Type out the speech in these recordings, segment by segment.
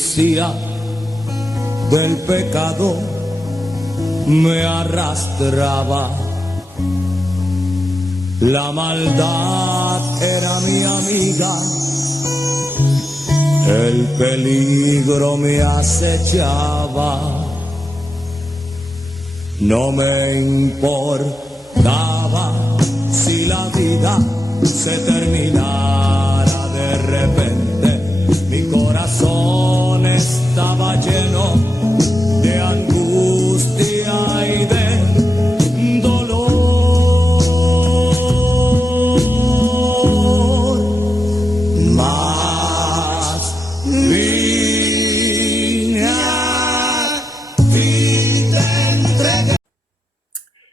inmundicia del pecado me arrastraba. La maldad era mi amiga, el peligro me acechaba. No me importaba si la vida se terminara de repente. Mi corazón estaba lleno de angustia y de dolor. Mas vine a ti te entregué.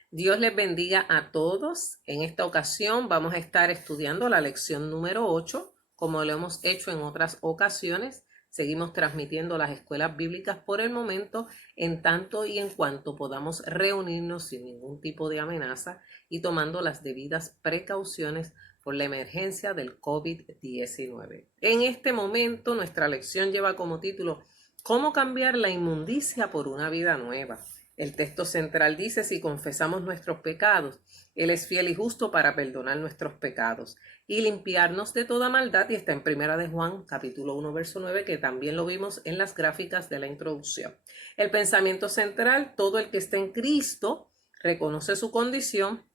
Dios les bendiga a todos. En esta ocasión vamos a estar estudiando la lección número 8, como lo hemos hecho en otras ocasiones. Seguimos transmitiendo las escuelas bíblicas por el momento, en tanto y en cuanto podamos reunirnos sin ningún tipo de amenaza y tomando las debidas precauciones por la emergencia del COVID-19. En este momento nuestra lección lleva como título ¿Cómo cambiar la inmundicia por una vida nueva? El texto central dice: si confesamos nuestros pecados, Él es fiel y justo para perdonar nuestros pecados y limpiarnos de toda maldad. Y está en Primera de Juan, capítulo 1, verso 9, que también lo vimos en las gráficas de la introducción. El pensamiento central: todo el que está en Cristo reconoce su condición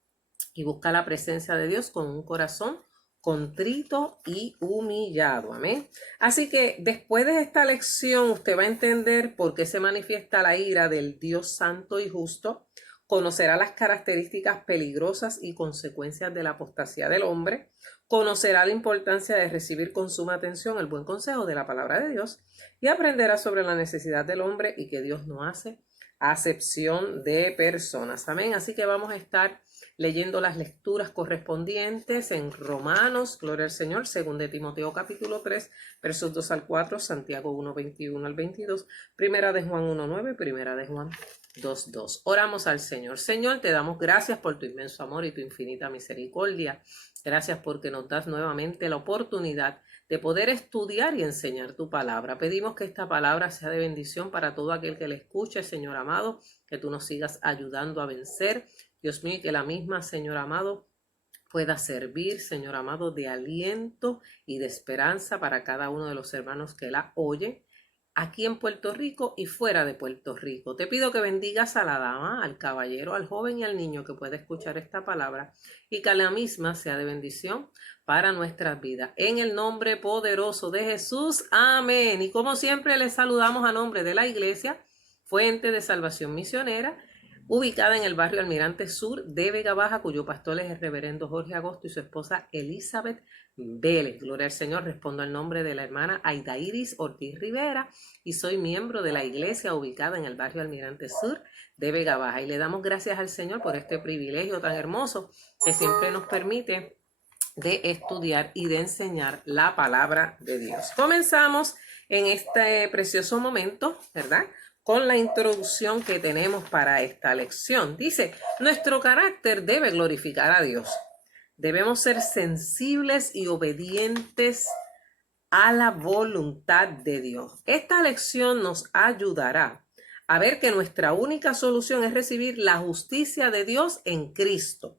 y busca la presencia de Dios con un corazón contrito y humillado. Amén. Así que después de esta lección usted va a entender por qué se manifiesta la ira del Dios santo y justo, conocerá las características peligrosas y consecuencias de la apostasía del hombre, conocerá la importancia de recibir con suma atención el buen consejo de la palabra de Dios y aprenderá sobre la necesidad del hombre y que Dios no hace acepción de personas. Amén. Así que vamos a estar leyendo las lecturas correspondientes en Romanos, gloria al Señor, 2 de Timoteo capítulo 3, versos 2 al 4, Santiago 1, 21 al 22, Primera de Juan 1, 9, Primera de Juan 2, 2. Oramos al Señor. Señor, te damos gracias por tu inmenso amor y tu infinita misericordia. Gracias porque nos das nuevamente la oportunidad de poder estudiar y enseñar tu palabra. Pedimos que esta palabra sea de bendición para todo aquel que la escuche, Señor amado, que tú nos sigas ayudando a vencer. Dios mío, que la misma, Señor amado, pueda servir, Señor amado, de aliento y de esperanza para cada uno de los hermanos que la oyen, aquí en Puerto Rico y fuera de Puerto Rico. Te pido que bendigas a la dama, al caballero, al joven y al niño que pueda escuchar esta palabra y que la misma sea de bendición para nuestras vidas. En el nombre poderoso de Jesús, amén. Y como siempre les saludamos a nombre de la Iglesia Fuente de Salvación Misionera, ubicada en el barrio Almirante Sur de Vega Baja, cuyo pastor es el reverendo Jorge Agosto y su esposa Elizabeth Vélez. Gloria al Señor. Respondo al nombre de la hermana Aida Iris Ortiz Rivera y soy miembro de la iglesia ubicada en el barrio Almirante Sur de Vega Baja. Y le damos gracias al Señor por este privilegio tan hermoso que siempre nos permite de estudiar y de enseñar la palabra de Dios. Comenzamos en este precioso momento, ¿verdad?, con la introducción que tenemos para esta lección. Dice: nuestro carácter debe glorificar a Dios. Debemos ser sensibles y obedientes a la voluntad de Dios. Esta lección nos ayudará a ver que nuestra única solución es recibir la justicia de Dios en Cristo.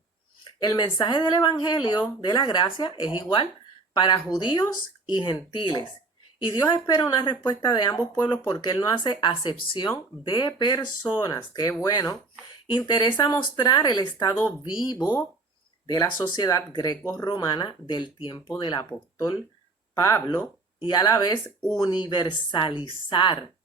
El mensaje del Evangelio de la gracia es igual para judíos y gentiles. Y Dios espera una respuesta de ambos pueblos porque Él no hace acepción de personas. ¡Qué bueno! Interesa mostrar el estado vivo de la sociedad greco-romana del tiempo del apóstol Pablo y a la vez universalizar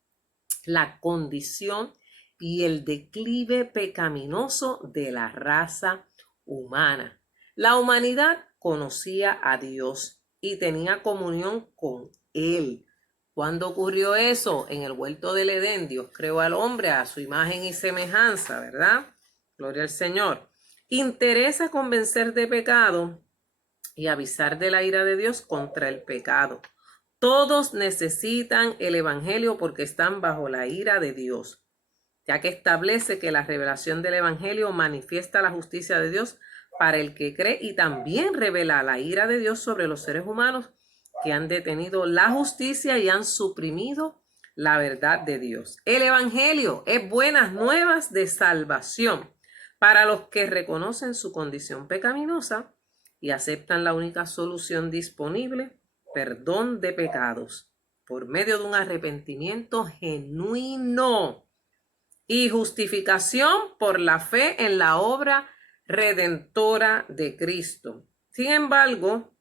la condición y el declive pecaminoso de la raza humana. La humanidad conocía a Dios y tenía comunión con Él. ¿Cuándo ocurrió eso? En el huerto del Edén. Dios creó al hombre a su imagen y semejanza, ¿verdad? Gloria al Señor. Interesa convencer de pecado y avisar de la ira de Dios contra el pecado. Todos necesitan el Evangelio porque están bajo la ira de Dios, ya que establece que la revelación del Evangelio manifiesta la justicia de Dios para el que cree y también revela la ira de Dios sobre los seres humanos que han detenido la justicia y han suprimido la verdad de Dios. El Evangelio es buenas nuevas de salvación para los que reconocen su condición pecaminosa y aceptan la única solución disponible, perdón de pecados, por medio de un arrepentimiento genuino y justificación por la fe en la obra redentora de Cristo. Sin embargo,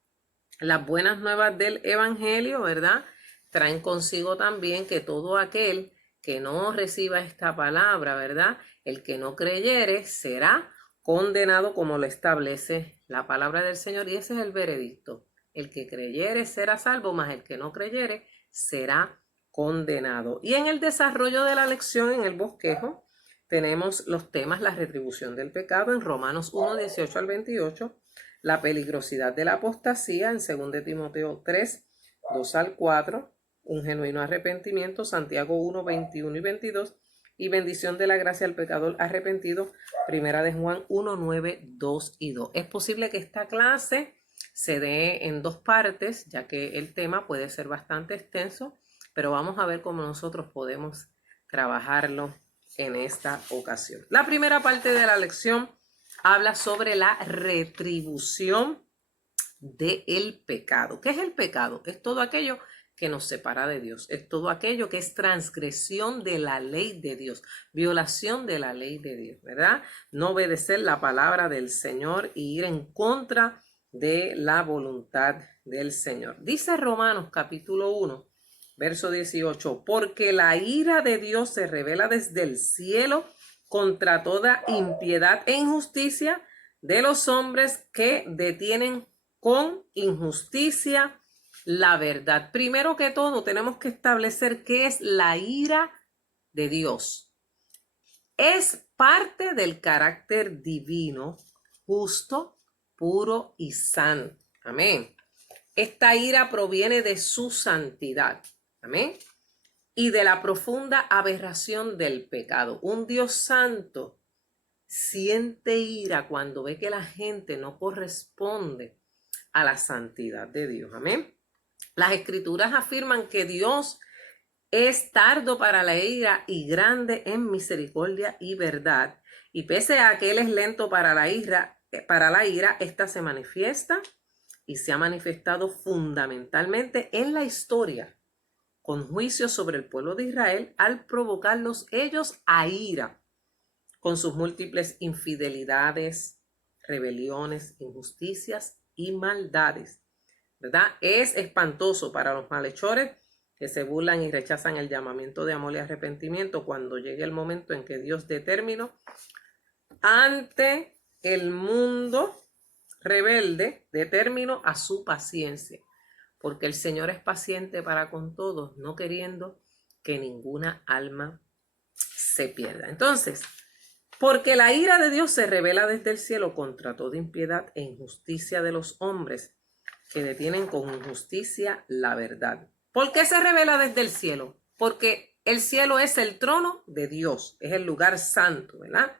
las buenas nuevas del Evangelio, ¿verdad?, traen consigo también que todo aquel que no reciba esta palabra, ¿verdad?, el que no creyere será condenado como lo establece la palabra del Señor, y ese es el veredicto. El que creyere será salvo, mas el que no creyere será condenado. Y en el desarrollo de la lección, en el bosquejo, tenemos los temas: la retribución del pecado en Romanos 1, 18 al 28, la peligrosidad de la apostasía en 2 Timoteo 3, 2 al 4, un genuino arrepentimiento, Santiago 1, 21 y 22, y bendición de la gracia al pecador arrepentido, Primera de Juan 1, 9, 2 y 2. Es posible que esta clase se dé en dos partes, ya que el tema puede ser bastante extenso, pero vamos a ver cómo nosotros podemos trabajarlo en esta ocasión. La primera parte de la lección habla sobre la retribución del pecado. ¿Qué es el pecado? Es todo aquello que nos separa de Dios. Es todo aquello que es transgresión de la ley de Dios, violación de la ley de Dios, ¿verdad? No obedecer la palabra del Señor y ir en contra de la voluntad del Señor. Dice Romanos capítulo 1, verso 18, porque la ira de Dios se revela desde el cielo contra toda impiedad e injusticia de los hombres que detienen con injusticia la verdad. Primero que todo, tenemos que establecer qué es la ira de Dios. Es parte del carácter divino, justo, puro y santo. Amén. Esta ira proviene de su santidad. Amén. Y de la profunda aberración del pecado. Un Dios santo siente ira cuando ve que la gente no corresponde a la santidad de Dios. Amén. Las escrituras afirman que Dios es tardo para la ira y grande en misericordia y verdad. Y pese a que Él es lento para la ira, esta se manifiesta y se ha manifestado fundamentalmente en la historia, con juicio sobre el pueblo de Israel, al provocarlos ellos a ira con sus múltiples infidelidades, rebeliones, injusticias y maldades, ¿verdad? Es espantoso para los malhechores que se burlan y rechazan el llamamiento de amor y arrepentimiento cuando llegue el momento en que Dios dé término ante el mundo rebelde, dé término a su paciencia. Porque el Señor es paciente para con todos, no queriendo que ninguna alma se pierda. Entonces, porque la ira de Dios se revela desde el cielo contra toda impiedad e injusticia de los hombres que detienen con injusticia la verdad. ¿Por qué se revela desde el cielo? Porque el cielo es el trono de Dios, es el lugar santo, ¿verdad?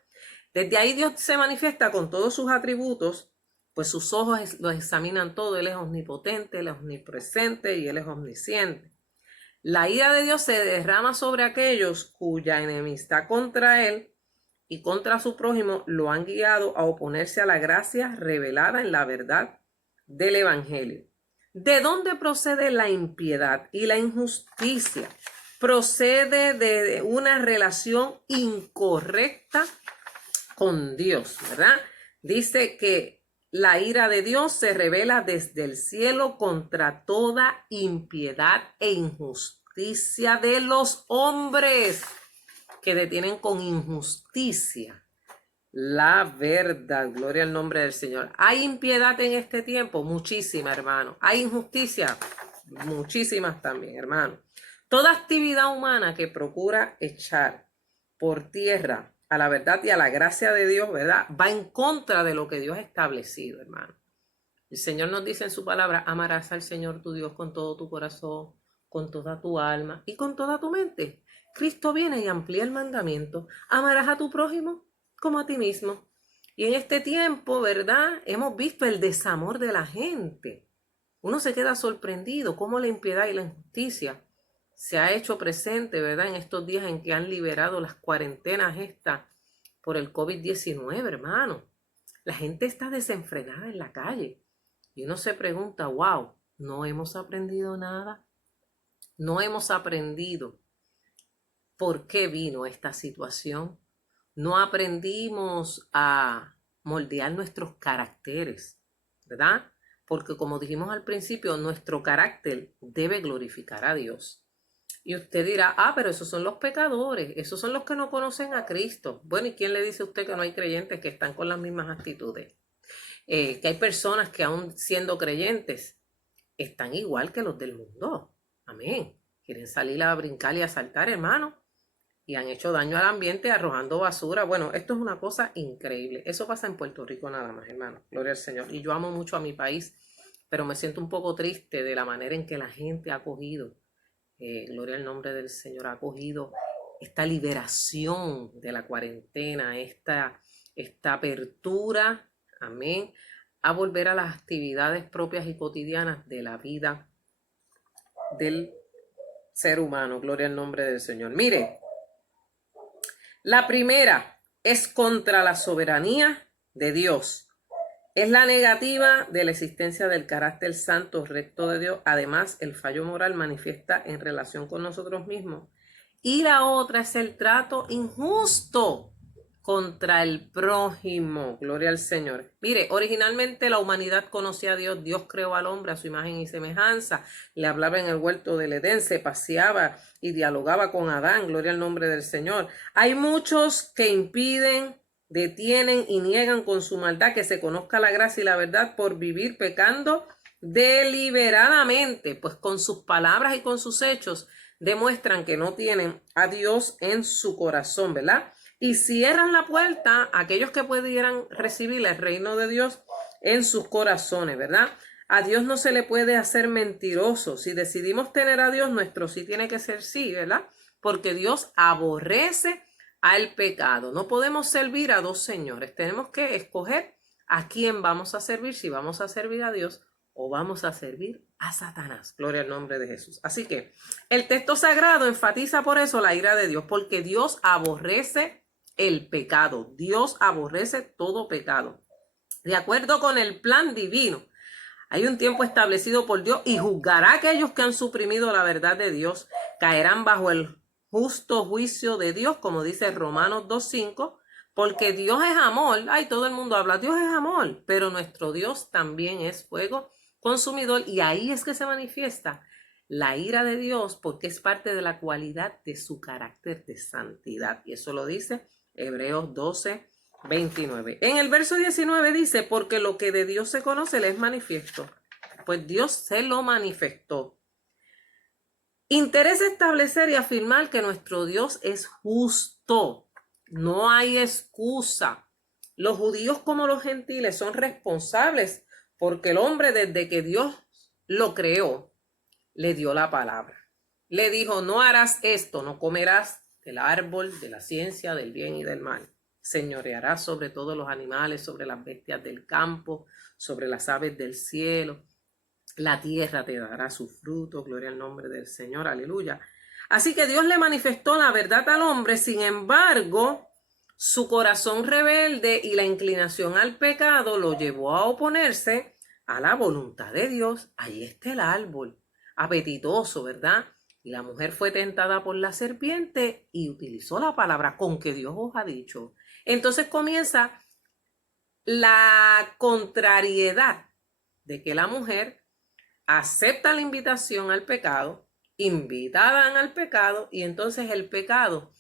Desde ahí Dios se manifiesta con todos sus atributos, pues sus ojos los examinan todo. Él es omnipotente, Él es omnipresente y Él es omnisciente. La ira de Dios se derrama sobre aquellos cuya enemistad contra Él y contra su prójimo lo han guiado a oponerse a la gracia revelada en la verdad del Evangelio. ¿De dónde procede la impiedad y la injusticia? Procede de una relación incorrecta con Dios, ¿verdad? Dice que la ira de Dios se revela desde el cielo contra toda impiedad e injusticia de los hombres que detienen con injusticia la verdad. Gloria al nombre del Señor. ¿Hay impiedad en este tiempo? Muchísima, hermano. ¿Hay injusticia? Muchísimas también, hermano. Toda actividad humana que procura echar por tierra a la verdad y a la gracia de Dios, ¿verdad?, va en contra de lo que Dios ha establecido, hermano. El Señor nos dice en su palabra: amarás al Señor tu Dios con todo tu corazón, con toda tu alma y con toda tu mente. Cristo viene y amplía el mandamiento: amarás a tu prójimo como a ti mismo. Y en este tiempo, ¿verdad?, hemos visto el desamor de la gente. Uno se queda sorprendido cómo la impiedad y la injusticia se ha hecho presente, ¿verdad? En estos días en que han liberado las cuarentenas estas por el COVID-19, hermano. La gente está desenfrenada en la calle. Y uno se pregunta, wow, ¿no hemos aprendido nada? No hemos aprendido por qué vino esta situación. No aprendimos a moldear nuestros caracteres, ¿verdad? Porque como dijimos al principio, nuestro carácter debe glorificar a Dios. Y usted dirá, pero esos son los pecadores, esos son los que no conocen a Cristo. Bueno, ¿y quién le dice a usted que no hay creyentes que están con las mismas actitudes? Que hay personas que aún siendo creyentes están igual que los del mundo. Amén. Quieren salir a brincar y a saltar, hermano. Y han hecho daño al ambiente arrojando basura. Bueno, esto es una cosa increíble. Eso pasa en Puerto Rico nada más, hermano. Gloria al Señor. Y yo amo mucho a mi país, pero me siento un poco triste de la manera en que la gente ha acogido, gloria al nombre del Señor, ha acogido esta liberación de la cuarentena, esta apertura, amén, a volver a las actividades propias y cotidianas de la vida del ser humano. Gloria al nombre del Señor. Mire, la primera es contra la soberanía de Dios. Es la negativa de la existencia del carácter santo, recto de Dios. Además, el fallo moral manifiesta en relación con nosotros mismos. Y la otra es el trato injusto contra el prójimo. Gloria al Señor. Mire, originalmente la humanidad conocía a Dios. Dios creó al hombre a su imagen y semejanza. Le hablaba en el huerto del Edén, se paseaba y dialogaba con Adán. Gloria al nombre del Señor. Hay muchos que impiden, detienen y niegan con su maldad que se conozca la gracia y la verdad por vivir pecando deliberadamente, pues con sus palabras y con sus hechos demuestran que no tienen a Dios en su corazón, ¿verdad? Y cierran la puerta a aquellos que pudieran recibir el reino de Dios en sus corazones, ¿verdad? A Dios no se le puede hacer mentiroso. Si decidimos tener a Dios, nuestro sí tiene que ser sí, ¿verdad? Porque Dios aborrece al pecado. No podemos servir a dos señores. Tenemos que escoger a quién vamos a servir, si vamos a servir a Dios o vamos a servir a Satanás. Gloria al nombre de Jesús. Así que el texto sagrado enfatiza por eso la ira de Dios, porque Dios aborrece el pecado. Dios aborrece todo pecado. De acuerdo con el plan divino, hay un tiempo establecido por Dios y juzgará a aquellos que han suprimido la verdad de Dios. Caerán bajo el justo juicio de Dios, como dice Romanos 2:5, porque Dios es amor. Ay, todo el mundo habla, Dios es amor, pero nuestro Dios también es fuego consumidor, y ahí es que se manifiesta la ira de Dios, porque es parte de la cualidad de su carácter de santidad, y eso lo dice Hebreos 12:29. En el verso 19 dice, porque lo que de Dios se conoce le es manifiesto, pues Dios se lo manifestó. Interesa establecer y afirmar que nuestro Dios es justo. No hay excusa. Los judíos como los gentiles son responsables porque el hombre, desde que Dios lo creó, le dio la palabra. Le dijo, no harás esto, no comerás del árbol de la ciencia del bien y del mal. Señorearás sobre todos los animales, sobre las bestias del campo, sobre las aves del cielo. La tierra te dará su fruto, gloria al nombre del Señor, aleluya. Así que Dios le manifestó la verdad al hombre, sin embargo, su corazón rebelde y la inclinación al pecado lo llevó a oponerse a la voluntad de Dios. Ahí está el árbol, apetitoso, ¿verdad? Y la mujer fue tentada por la serpiente y utilizó la palabra con que Dios os ha dicho. Entonces comienza la contrariedad de que la mujer acepta la invitación al pecado, invita a Adán al pecado, y entonces el pecado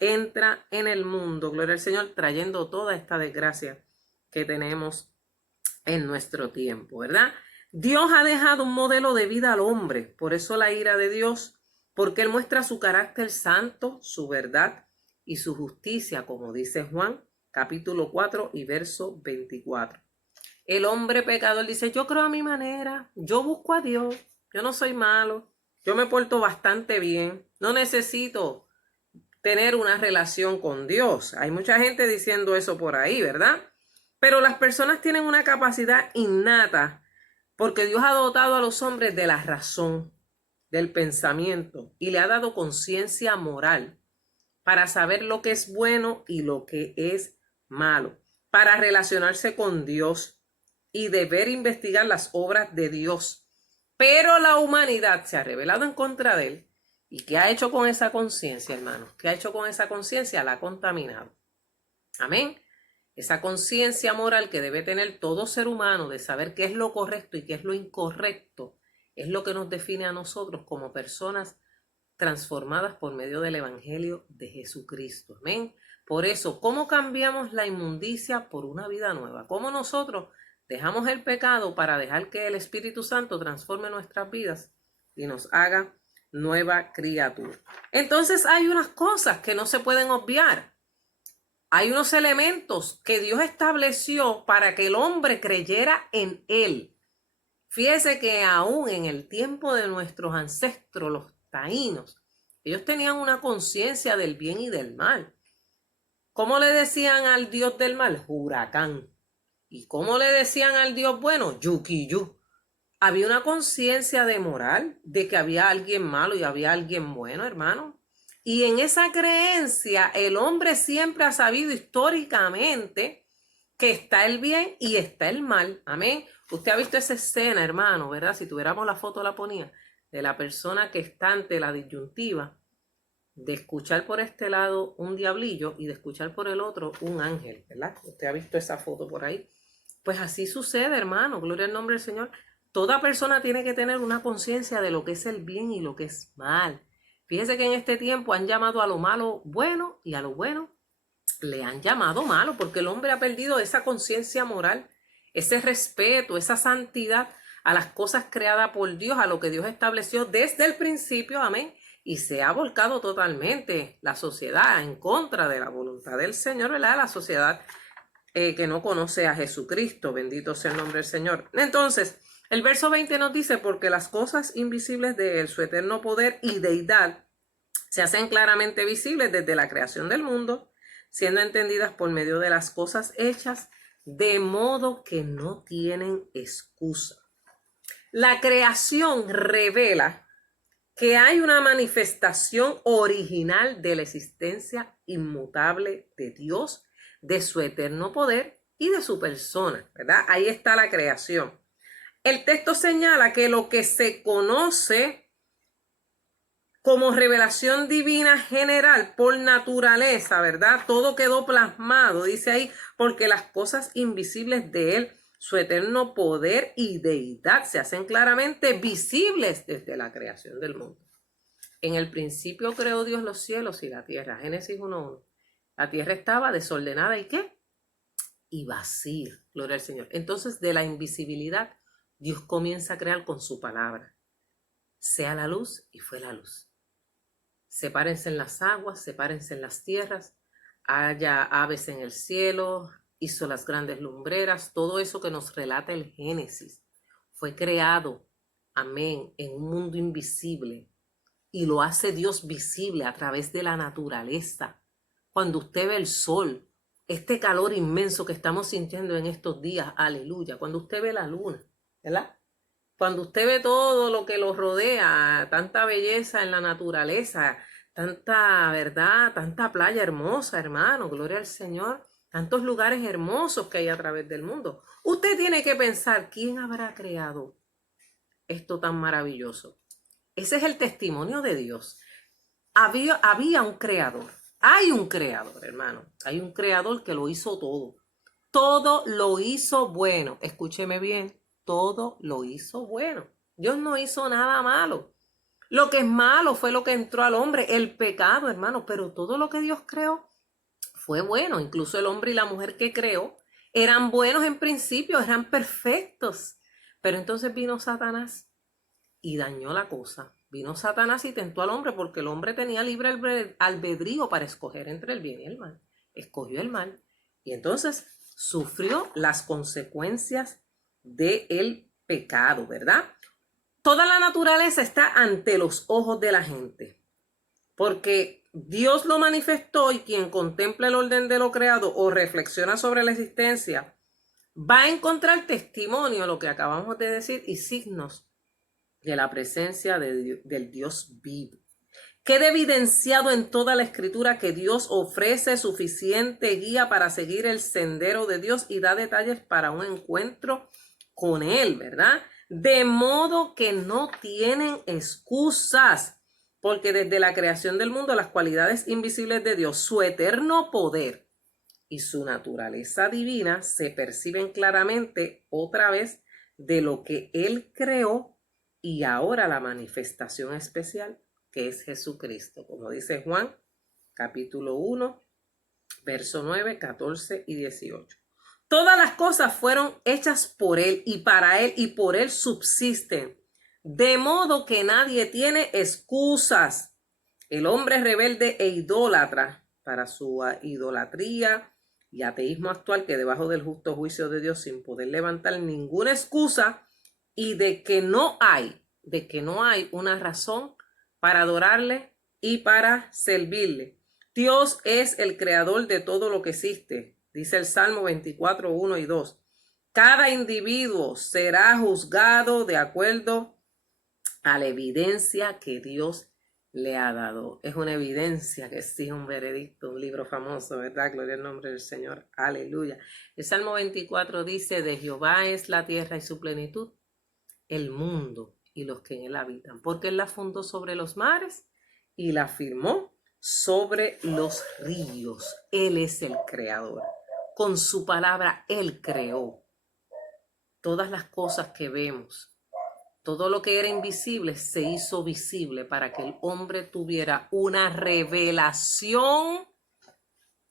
entra en el mundo, gloria al Señor, trayendo toda esta desgracia que tenemos en nuestro tiempo, ¿verdad? Dios ha dejado un modelo de vida al hombre, por eso la ira de Dios, porque Él muestra su carácter santo, su verdad y su justicia, como dice Juan, capítulo 4 y verso 24. El hombre pecador dice, yo creo a mi manera, yo busco a Dios, yo no soy malo, yo me porto bastante bien, no necesito tener una relación con Dios. Hay mucha gente diciendo eso por ahí, ¿verdad? Pero las personas tienen una capacidad innata porque Dios ha dotado a los hombres de la razón, del pensamiento y le ha dado conciencia moral para saber lo que es bueno y lo que es malo, para relacionarse con Dios y deber investigar las obras de Dios. Pero la humanidad se ha rebelado en contra de él. ¿Y qué ha hecho con esa conciencia, hermanos? ¿Qué ha hecho con esa conciencia? La ha contaminado. Amén. Esa conciencia moral que debe tener todo ser humano de saber qué es lo correcto y qué es lo incorrecto, es lo que nos define a nosotros como personas transformadas por medio del Evangelio de Jesucristo. Amén. Por eso, ¿cómo cambiamos la inmundicia por una vida nueva? ¿Cómo nosotros dejamos el pecado para dejar que el Espíritu Santo transforme nuestras vidas y nos haga nueva criatura? Entonces hay unas cosas que no se pueden obviar. Hay unos elementos que Dios estableció para que el hombre creyera en él. Fíjese que aún en el tiempo de nuestros ancestros, los taínos, ellos tenían una conciencia del bien y del mal. ¿Cómo le decían al dios del mal? Huracán. ¿Y cómo le decían al dios bueno? Yukiyu. Había una conciencia de moral, de que había alguien malo y había alguien bueno, hermano. Y en esa creencia, el hombre siempre ha sabido históricamente que está el bien y está el mal. Amén. Usted ha visto esa escena, hermano, ¿verdad? Si tuviéramos la foto, la ponía, de la persona que está ante la disyuntiva de escuchar por este lado un diablillo y de escuchar por el otro un ángel, ¿verdad? Usted ha visto esa foto por ahí. Pues así sucede, hermano. Gloria al nombre del Señor. Toda persona tiene que tener una conciencia de lo que es el bien y lo que es mal. Fíjese que en este tiempo han llamado a lo malo bueno y a lo bueno le han llamado malo, porque el hombre ha perdido esa conciencia moral, ese respeto, esa santidad a las cosas creadas por Dios, a lo que Dios estableció desde el principio, amén, y se ha volcado totalmente la sociedad en contra de la voluntad del Señor, ¿verdad? La sociedad que no conoce a Jesucristo, bendito sea el nombre del Señor. Entonces, el verso 20 nos dice, porque las cosas invisibles de él, su eterno poder y deidad, se hacen claramente visibles desde la creación del mundo, siendo entendidas por medio de las cosas hechas, de modo que no tienen excusa. La creación revela que hay una manifestación original de la existencia inmutable de Dios, de su eterno poder y de su persona, ¿verdad? Ahí está la creación. El texto señala que lo que se conoce como revelación divina general por naturaleza, ¿verdad? Todo quedó plasmado, dice ahí, porque las cosas invisibles de él, su eterno poder y deidad, se hacen claramente visibles desde la creación del mundo. En el principio creó Dios los cielos y la tierra, Génesis 1:1. La tierra estaba desordenada y ¿qué? Y vacía, gloria al Señor. Entonces, de la invisibilidad, Dios comienza a crear con su palabra. Sea la luz y fue la luz. Sepárense en las aguas, sepárense en las tierras, haya aves en el cielo, hizo las grandes lumbreras, todo eso que nos relata el Génesis. Fue creado, amén, en un mundo invisible y lo hace Dios visible a través de la naturaleza. Cuando usted ve el sol, este calor inmenso que estamos sintiendo en estos días, aleluya, cuando usted ve la luna, ¿verdad? Cuando usted ve todo lo que lo rodea, tanta belleza en la naturaleza, tanta verdad, tanta playa hermosa, hermano, gloria al Señor, tantos lugares hermosos que hay a través del mundo. Usted tiene que pensar, ¿quién habrá creado esto tan maravilloso? Ese es el testimonio de Dios. Había un creador, hay un creador, hermano, hay un creador que lo hizo todo. Todo lo hizo bueno, escúcheme bien. Todo lo hizo bueno. Dios no hizo nada malo. Lo que es malo fue lo que entró al hombre, el pecado, hermano. Pero todo lo que Dios creó fue bueno. Incluso el hombre y la mujer que creó eran buenos en principio, eran perfectos. Pero entonces vino Satanás y dañó la cosa. Vino Satanás y tentó al hombre porque el hombre tenía libre albedrío para escoger entre el bien y el mal. Escogió el mal y entonces sufrió las consecuencias del pecado, ¿verdad? Toda la naturaleza está ante los ojos de la gente, porque Dios lo manifestó y quien contempla el orden de lo creado o reflexiona sobre la existencia va a encontrar testimonio, lo que acabamos de decir, y signos de la presencia del Dios vivo. Queda evidenciado en toda la escritura que Dios ofrece suficiente guía para seguir el sendero de Dios y da detalles para un encuentro con Él, ¿verdad? De modo que no tienen excusas, porque desde la creación del mundo las cualidades invisibles de Dios, su eterno poder y su naturaleza divina se perciben claramente otra vez de lo que Él creó y ahora la manifestación especial que es Jesucristo, como dice Juan, capítulo 1, verso 9, 14 y 18. Todas las cosas fueron hechas por Él y para Él y por Él subsisten, de modo que nadie tiene excusas. El hombre rebelde e idólatra, para su idolatría y ateísmo actual, que debajo del justo juicio de Dios sin poder levantar ninguna excusa y de que no hay una razón para adorarle y para servirle. Dios es el creador de todo lo que existe, dice el Salmo 24, 1 y 2. Cada individuo será juzgado de acuerdo a la evidencia que Dios le ha dado. Es una evidencia que exige un veredicto, un libro famoso, ¿verdad? Gloria al nombre del Señor. Aleluya. El Salmo 24 dice, de Jehová es la tierra y su plenitud, el mundo y los que en él habitan, porque él la fundó sobre los mares y la firmó sobre los ríos. Él es el creador. Con su palabra él creó todas las cosas que vemos. Todo lo que era invisible se hizo visible para que el hombre tuviera una revelación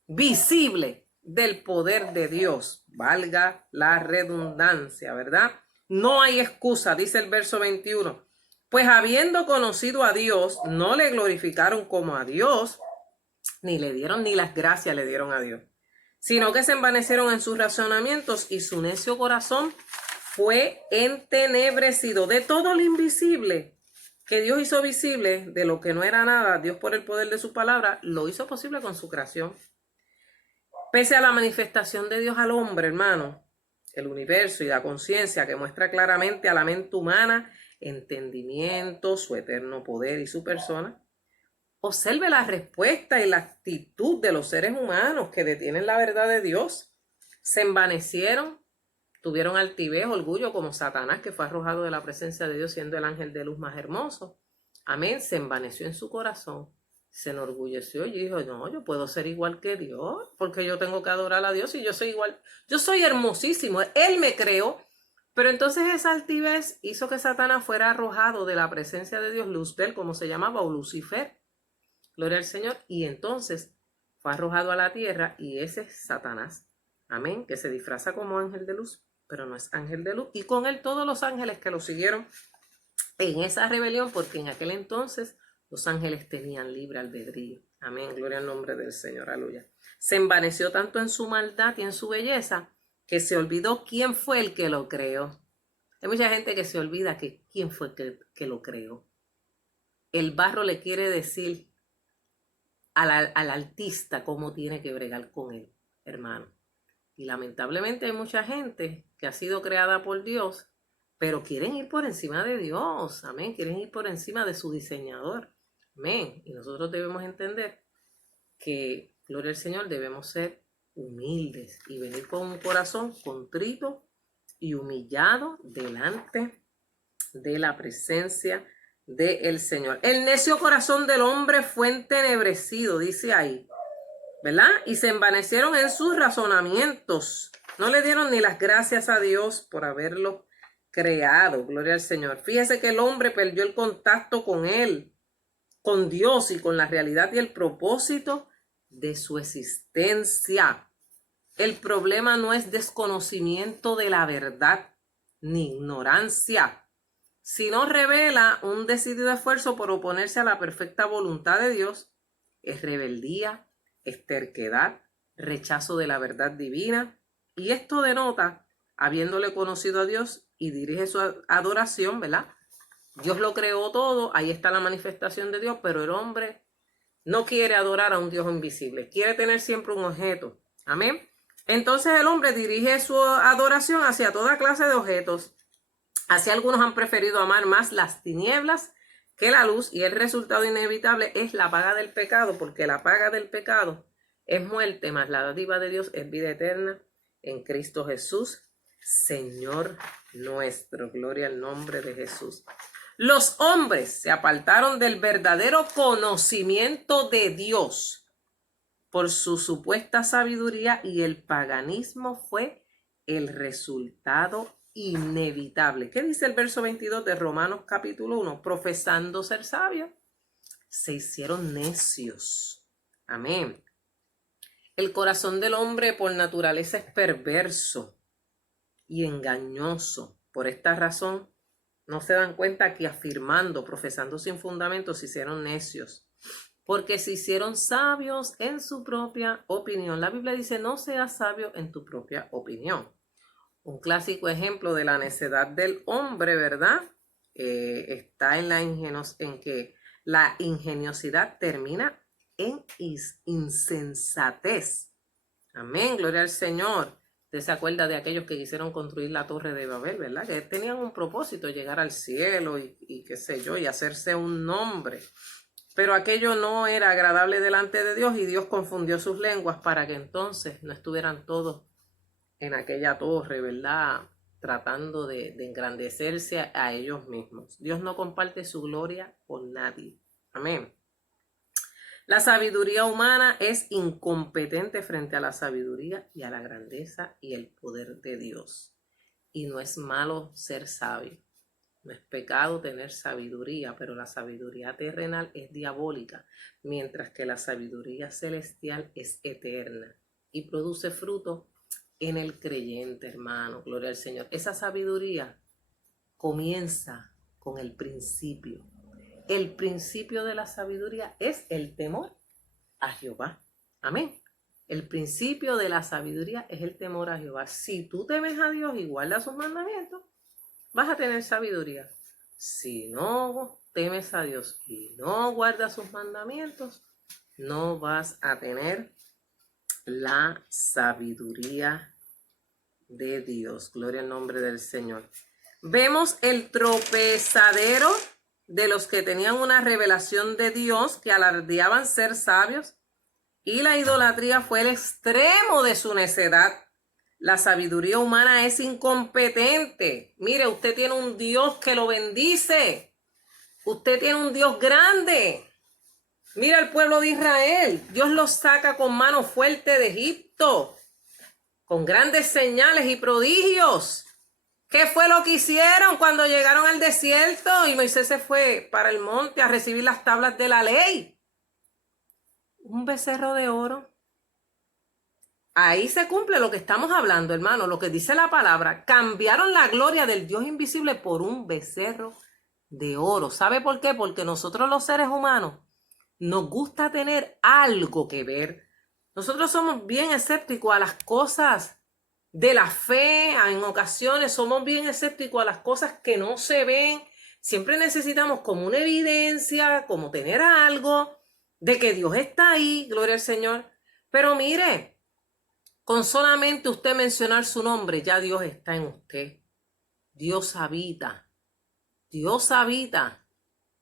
visible del poder de Dios. Valga la redundancia, ¿verdad? No hay excusa, dice el verso 21. Pues habiendo conocido a Dios, no le glorificaron como a Dios, ni le dieron ni las gracias le dieron a Dios, sino que se envanecieron en sus razonamientos y su necio corazón fue entenebrecido. De todo lo invisible que Dios hizo visible, de lo que no era nada, Dios por el poder de su palabra lo hizo posible con su creación. Pese a la manifestación de Dios al hombre, hermano, el universo y la conciencia que muestra claramente a la mente humana entendimiento, su eterno poder y su persona, observe la respuesta y la actitud de los seres humanos que detienen la verdad de Dios. Se envanecieron, tuvieron altivez, orgullo, como Satanás, que fue arrojado de la presencia de Dios siendo el ángel de luz más hermoso. Amén. Se envaneció en su corazón, se enorgulleció y dijo, no, yo puedo ser igual que Dios, porque yo tengo que adorar a Dios y yo soy igual, yo soy hermosísimo, Él me creó. Pero entonces esa altivez hizo que Satanás fuera arrojado de la presencia de Dios, Luzbel, como se llamaba, o Lucifer. Gloria al Señor. Y entonces fue arrojado a la tierra y ese es Satanás. Amén. Que se disfraza como ángel de luz, pero no es ángel de luz. Y con él todos los ángeles que lo siguieron en esa rebelión, porque en aquel entonces los ángeles tenían libre albedrío. Amén. Gloria al nombre del Señor. Aleluya. Se envaneció tanto en su maldad y en su belleza que se olvidó quién fue el que lo creó. Hay mucha gente que se olvida que quién fue el que lo creó. El barro le quiere decir al artista cómo tiene que bregar con él, hermano. Y lamentablemente hay mucha gente que ha sido creada por Dios, pero quieren ir por encima de Dios, amén, quieren ir por encima de su diseñador, amén. Y nosotros debemos entender que, gloria al Señor, debemos ser humildes y venir con un corazón contrito y humillado delante de la presencia del Señor. El necio corazón del hombre fue entenebrecido, dice ahí, ¿verdad? Y se envanecieron en sus razonamientos. No le dieron ni las gracias a Dios por haberlo creado. Gloria al Señor. Fíjese que el hombre perdió el contacto con él, con Dios y con la realidad y el propósito de su existencia. El problema no es desconocimiento de la verdad ni ignorancia, sino revela un decidido esfuerzo por oponerse a la perfecta voluntad de Dios. Es rebeldía, es terquedad, rechazo de la verdad divina. Y esto denota, habiéndole conocido a Dios y dirige su adoración, ¿verdad? Dios lo creó todo, ahí está la manifestación de Dios, pero el hombre no quiere adorar a un Dios invisible, quiere tener siempre un objeto. Amén. Entonces el hombre dirige su adoración hacia toda clase de objetos Así algunos han preferido amar más las tinieblas que la luz, y el resultado inevitable es la paga del pecado, porque la paga del pecado es muerte, mas la dádiva de Dios es vida eterna en Cristo Jesús, Señor nuestro. Gloria al nombre de Jesús. Los hombres se apartaron del verdadero conocimiento de Dios por su supuesta sabiduría, y el paganismo fue el resultado inevitable. ¿Qué dice el verso 22 de Romanos capítulo 1? Profesando ser sabios, se hicieron necios. Amén. El corazón del hombre por naturaleza es perverso y engañoso. Por esta razón, no se dan cuenta que afirmando, profesando sin fundamento, se hicieron necios, porque se hicieron sabios en su propia opinión. La Biblia dice, no seas sabio en tu propia opinión. Un clásico ejemplo de la necedad del hombre, ¿verdad? Está en que la ingeniosidad termina en insensatez. Amén, gloria al Señor. Usted se acuerda de aquellos que quisieron construir la torre de Babel, ¿verdad? Que tenían un propósito, llegar al cielo y qué sé yo, y hacerse un nombre. Pero aquello no era agradable delante de Dios, y Dios confundió sus lenguas para que entonces no estuvieran todos en aquella torre, ¿verdad? Tratando de engrandecerse a ellos mismos. Dios no comparte su gloria con nadie. Amén. La sabiduría humana es incompetente frente a la sabiduría y a la grandeza y el poder de Dios. Y no es malo ser sabio. No es pecado tener sabiduría, pero la sabiduría terrenal es diabólica, mientras que la sabiduría celestial es eterna y produce fruto en el creyente, hermano. Gloria al Señor. Esa sabiduría comienza con el principio. El principio de la sabiduría es el temor a Jehová. Amén. El principio de la sabiduría es el temor a Jehová. Si tú temes a Dios y guardas sus mandamientos, vas a tener sabiduría. Si no temes a Dios y no guardas sus mandamientos, no vas a tener la sabiduría de Dios. Gloria al nombre del Señor. Vemos el tropezadero de los que tenían una revelación de Dios, que alardeaban ser sabios, y la idolatría fue el extremo de su necedad. La sabiduría humana es incompetente. Mire, usted tiene un Dios que lo bendice. Usted tiene un Dios grande. Mira el pueblo de Israel. Dios los saca con mano fuerte de Egipto, con grandes señales y prodigios. ¿Qué fue lo que hicieron cuando llegaron al desierto y Moisés se fue para el monte a recibir las tablas de la ley? Un becerro de oro. Ahí se cumple lo que estamos hablando, hermano, lo que dice la palabra. Cambiaron la gloria del Dios invisible por un becerro de oro. ¿Sabe por qué? Porque nosotros los seres humanos nos gusta tener algo que ver. Nosotros somos bien escépticos a las cosas de la fe. En ocasiones somos bien escépticos a las cosas que no se ven. Siempre necesitamos como una evidencia, como tener algo de que Dios está ahí, gloria al Señor. Pero mire, con solamente usted mencionar su nombre, ya Dios está en usted. Dios habita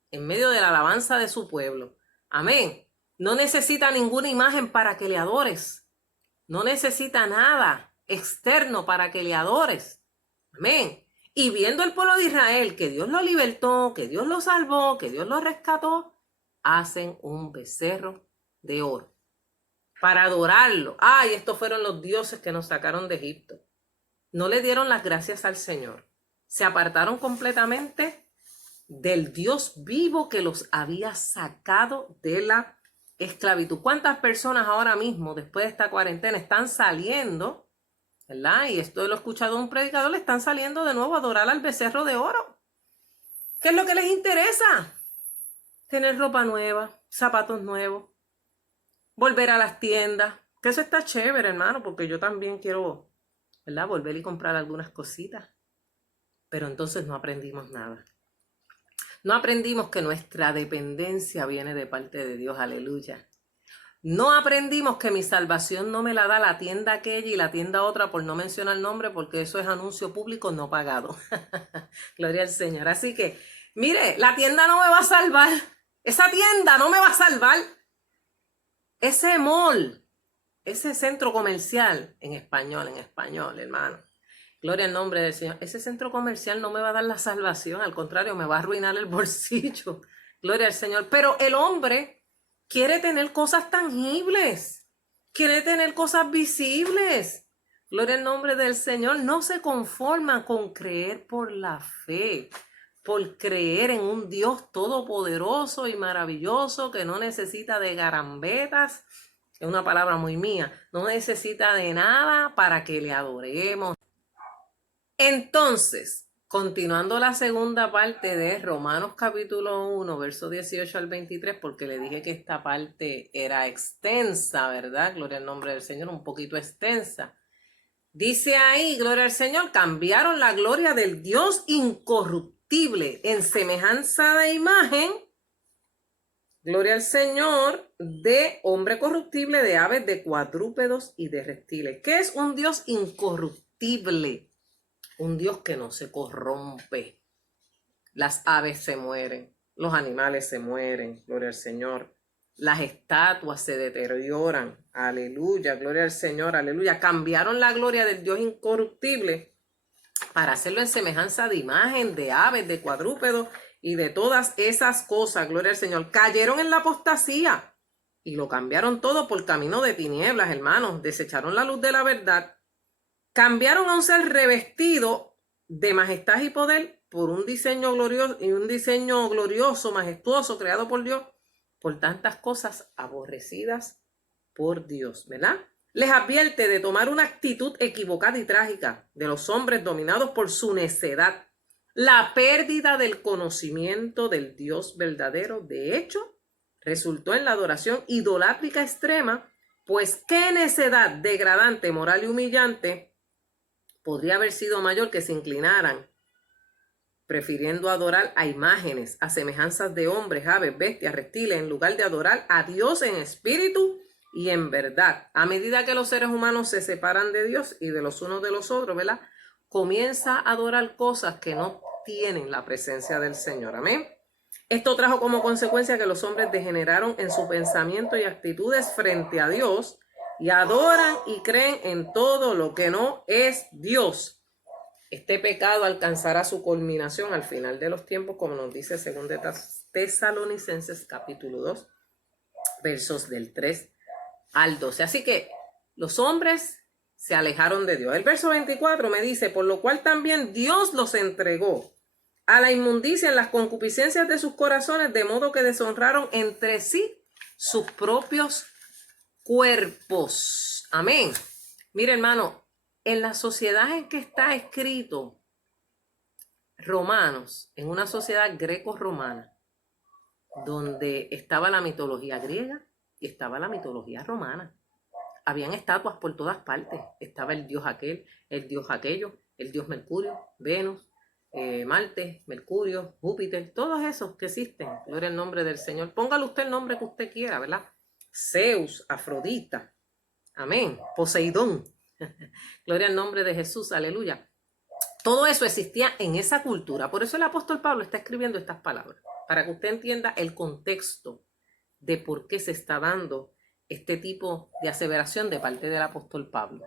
en medio de la alabanza de su pueblo. Amén. No necesita ninguna imagen para que le adores. No necesita nada externo para que le adores. Amén. Y viendo el pueblo de Israel que Dios lo libertó, que Dios lo salvó, que Dios lo rescató, hacen un becerro de oro para adorarlo. Ay, estos fueron los dioses que nos sacaron de Egipto. No le dieron las gracias al Señor. Se apartaron completamente del Dios vivo que los había sacado de la esclavitud. ¿Cuántas personas ahora mismo, después de esta cuarentena, están saliendo, ¿verdad? Y esto lo he escuchado de un predicador, le están saliendo de nuevo a adorar al becerro de oro. ¿Qué es lo que les interesa? Tener ropa nueva, zapatos nuevos, volver a las tiendas. Que eso está chévere, hermano, porque yo también quiero, ¿verdad? Volver y comprar algunas cositas. Pero entonces no aprendimos nada. No aprendimos que nuestra dependencia viene de parte de Dios, aleluya. No aprendimos que mi salvación no me la da la tienda aquella y la tienda otra, por no mencionar el nombre, porque eso es anuncio público no pagado. Gloria al Señor. Así que, mire, la tienda no me va a salvar. Esa tienda no me va a salvar. Ese mall, ese centro comercial, en español, hermano. Gloria al nombre del Señor. Ese centro comercial no me va a dar la salvación, al contrario, me va a arruinar el bolsillo. Gloria al Señor. Pero el hombre quiere tener cosas tangibles, quiere tener cosas visibles. Gloria al nombre del Señor. No se conforma con creer por la fe, por creer en un Dios todopoderoso y maravilloso que no necesita de garambetas, es una palabra muy mía, no necesita de nada para que le adoremos. Entonces, continuando la segunda parte de Romanos capítulo 1, verso 18 al 23, porque le dije que esta parte era extensa, ¿verdad? Gloria al nombre del Señor, un poquito extensa. Dice ahí, gloria al Señor, cambiaron la gloria del Dios incorruptible en semejanza de imagen, gloria al Señor, de hombre corruptible, de aves, de cuadrúpedos y de reptiles. ¿Qué es un Dios incorruptible? Un Dios que no se corrompe. Las aves se mueren, los animales se mueren, gloria al Señor. Las estatuas se deterioran, aleluya, gloria al Señor, aleluya. Cambiaron la gloria del Dios incorruptible para hacerlo en semejanza de imagen, de aves, de cuadrúpedos y de todas esas cosas, gloria al Señor. Cayeron en la apostasía y lo cambiaron todo por camino de tinieblas, hermanos. Desecharon la luz de la verdad. Cambiaron a un ser revestido de majestad y poder por un diseño glorioso, majestuoso, creado por Dios, por tantas cosas aborrecidas por Dios, ¿verdad? Les advierte de tomar una actitud equivocada y trágica de los hombres dominados por su necedad, la pérdida del conocimiento del Dios verdadero. De hecho, resultó en la adoración idolátrica extrema, pues qué necedad degradante, moral y humillante podría haber sido mayor que se inclinaran, prefiriendo adorar a imágenes, a semejanzas de hombres, aves, bestias, reptiles, en lugar de adorar a Dios en espíritu y en verdad. A medida que los seres humanos se separan de Dios y de los unos de los otros, ¿verdad? Comienza a adorar cosas que no tienen la presencia del Señor. Amén. Esto trajo como consecuencia que los hombres degeneraron en su pensamiento y actitudes frente a Dios y adoran y creen en todo lo que no es Dios. Este pecado alcanzará su culminación al final de los tiempos, como nos dice 2 Tesalonicenses capítulo 2, versos del 3 al 12. Así que los hombres se alejaron de Dios. El verso 24 me dice, por lo cual también Dios los entregó a la inmundicia en las concupiscencias de sus corazones, de modo que deshonraron entre sí sus propios cuerpos. Amén. Mira, hermano, en la sociedad en que está escrito Romanos, en una sociedad greco-romana, donde estaba la mitología griega y estaba la mitología romana. Habían estatuas por todas partes. Estaba el dios aquel, el dios aquello, el dios Mercurio, Venus, Marte, Mercurio, Júpiter, todos esos que existen. Gloria al nombre del Señor. Póngale usted el nombre que usted quiera, ¿verdad? Zeus, Afrodita, amén, Poseidón. Gloria al nombre de Jesús, aleluya. Todo eso existía en esa cultura. Por eso el apóstol Pablo está escribiendo estas palabras, para que usted entienda el contexto de por qué se está dando este tipo de aseveración de parte del apóstol Pablo.